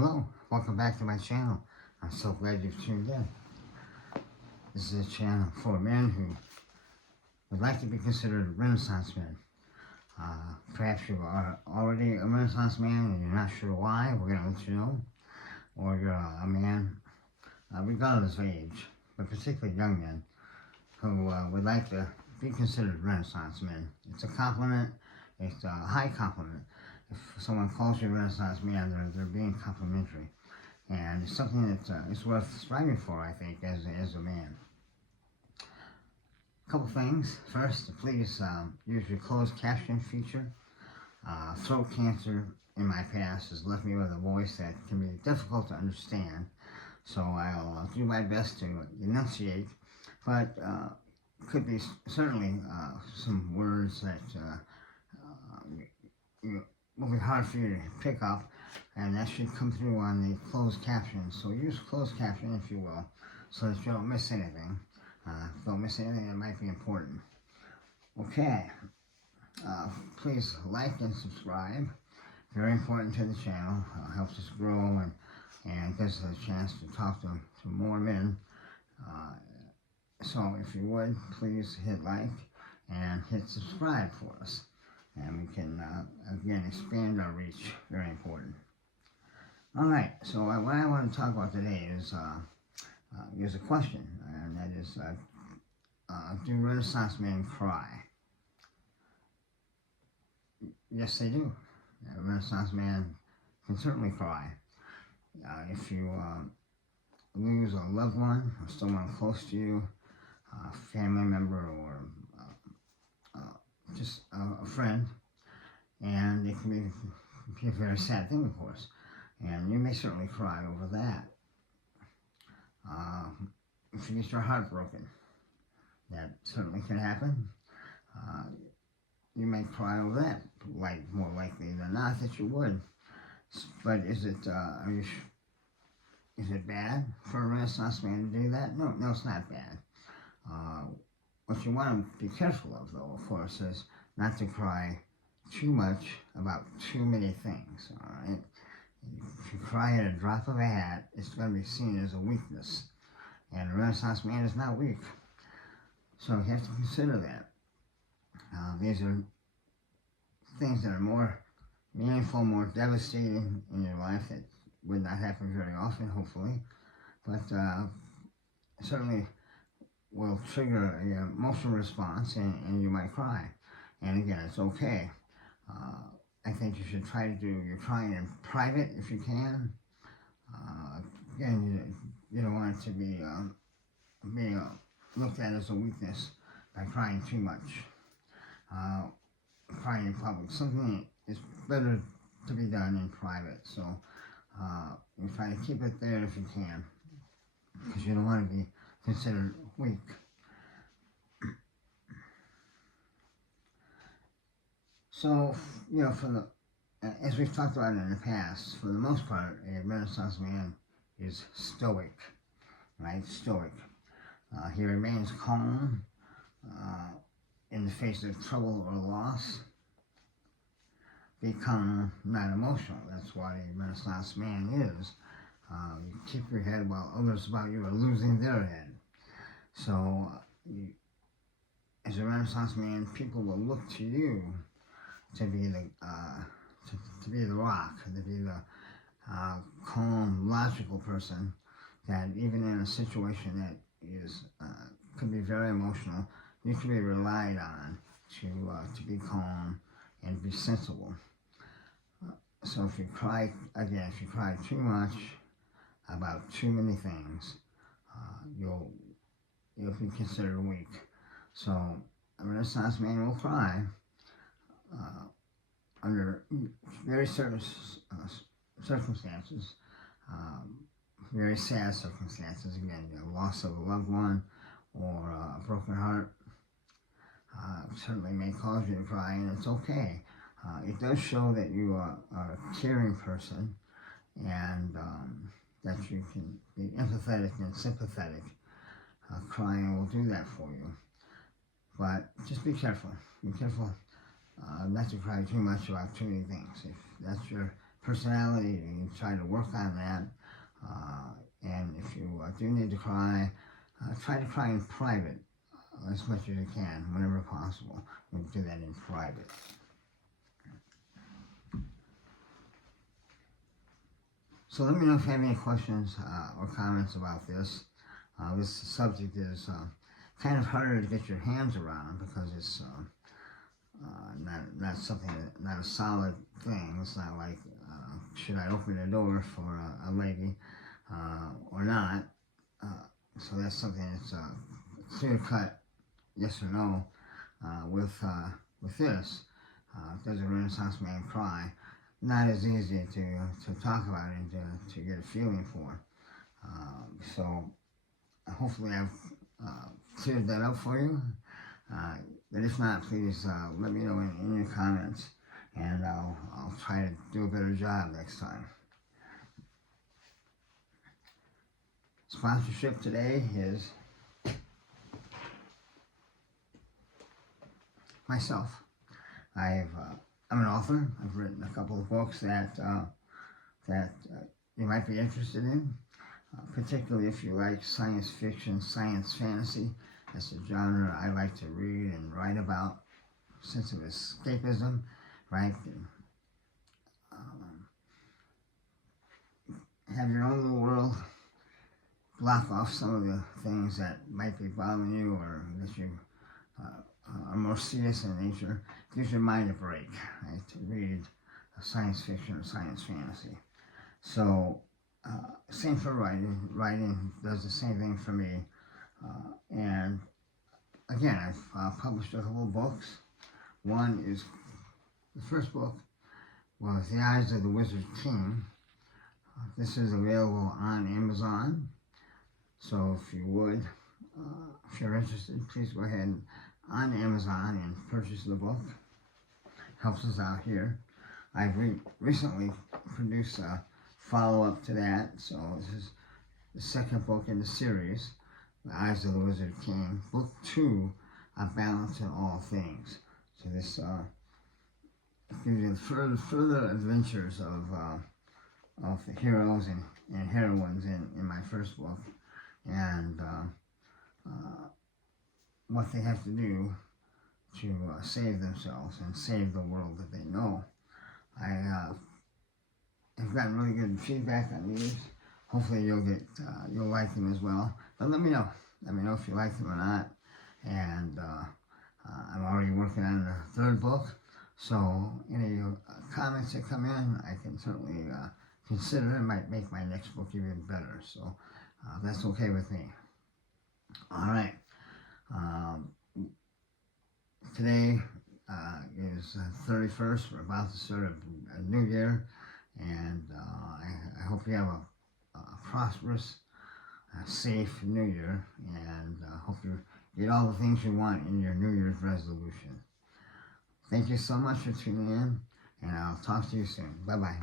Hello, welcome back to my channel. I'm so glad you've tuned in. This is a channel for men who would like to be considered Renaissance men. Perhaps you are already a Renaissance man and you're not sure why. We're going to let you know. Or you're a man, regardless of age, but particularly young men, who would like to be considered Renaissance men. It's a compliment. It's a high compliment. If someone calls you a Renaissance man, they're being complimentary. And it's something that is worth striving for, I think, as a man. A couple things. First, please use your closed caption feature. Throat cancer in my past has left me with a voice that can be difficult to understand, so I'll do my best to enunciate, but could be certainly some words that will be hard for you to pick up, and that should come through on the closed caption. So use closed caption, if you will, so that you don't miss anything. Don't miss anything that might be important. Okay, please like and subscribe. Very important to the channel. Helps us grow and gives us a chance to talk to more men. So if you would, please hit like and hit subscribe for us. And we can, again, expand our reach. Very important. Alright, so what I want to talk about today is a question, and that is, do Renaissance men cry? Yes, they do. A Renaissance man can certainly cry. If you lose a loved one or someone close to you, a family member or just a friend, and it can be a very sad thing, of course, and you may certainly cry over that. If you get your heart broken, that certainly can happen. You may cry over that, more likely than not that you would. But is it bad for a Renaissance man to do that? No, it's not bad. What you want to be careful of, though, of course, is not to cry too much about too many things, all right? If you cry at a drop of a hat, it's going to be seen as a weakness. And a Renaissance man is not weak. So you have to consider that. These are things that are more meaningful, more devastating in your life that would not happen very often, hopefully. But certainly will trigger an emotional response, and you might cry. And again, it's okay. I think you should try to do your crying in private if you can. Again, you don't want it to be looked at as a weakness by crying too much. Crying in public, something is better to be done in private. So you try to keep it there if you can, because you don't want to be considered weak. So, as we've talked about in the past, for the most part, a Renaissance man is stoic, right? Stoic. He remains calm in the face of trouble or loss. Be calm, not emotional. That's what a Renaissance man is. You keep your head while others about you are losing their head. So, as a Renaissance man, people will look to you to be the rock, to be the calm, logical person that even in a situation that is could be very emotional, you can be relied on to be calm and be sensible. So if you cry too much about too many things, you'll be considered weak. So a Renaissance man will cry under very certain circumstances, very sad circumstances. Again, the loss of a loved one or a broken heart certainly may cause you to cry, and it's okay. It does show that you are a caring person, and that you can be empathetic and sympathetic. Crying will do that for you. But just be careful. Be careful not to cry too much about too many things. If that's your personality. You try to work on that. And if you do need to cry, try to cry in private as much as you can, whenever possible. You do that in private. So let me know if you have any questions or comments about this. This subject is kind of harder to get your hands around because it's not something, not a solid thing. It's not like should I open the door for a lady or not. So that's something that's clear cut, yes or no. With this, does a Renaissance man cry? Not as easy to talk about and to get a feeling for. So hopefully I've cleared that up for you. But if not, please let me know in your comments, and I'll try to do a better job next time. Sponsorship today is myself. I'm an author. I've written a couple of books that you might be interested in, particularly if you like science fiction, science fantasy. That's the genre I like to read and write about, sense of escapism, right? Have your own little world. Block off some of the things that might be bothering you or that you are more serious in nature. Gives your mind a break, right? To read science fiction or science fantasy. So, same for writing. Writing does the same thing for me. And again, I've published a couple of books. One is, the first book was The Eyes of the Wizard King. This is available on Amazon. So if you would, if you're interested, please go ahead on Amazon and purchase the book. Helps us out here. I've recently produced a follow-up to that. So this is the second book in the series, The Eyes of the Wizard King. Book 2, A Balance in All Things. So this gives you further adventures of the heroes and heroines in my first book, and what they have to do to save themselves and save the world that they know. I have gotten really good feedback on these. Hopefully you'll like them as well. But let me know. Let me know if you like them or not. And I'm already working on the third book. So any comments that come in, I can certainly consider it. Might make my next book even better. So that's okay with me. All right. Today is 31st. We're about to start a new year, and I hope you have a prosperous, safe new year, and hope you get all the things you want in your New Year's resolution. Thank you so much for tuning in, and I'll talk to you soon. Bye-bye.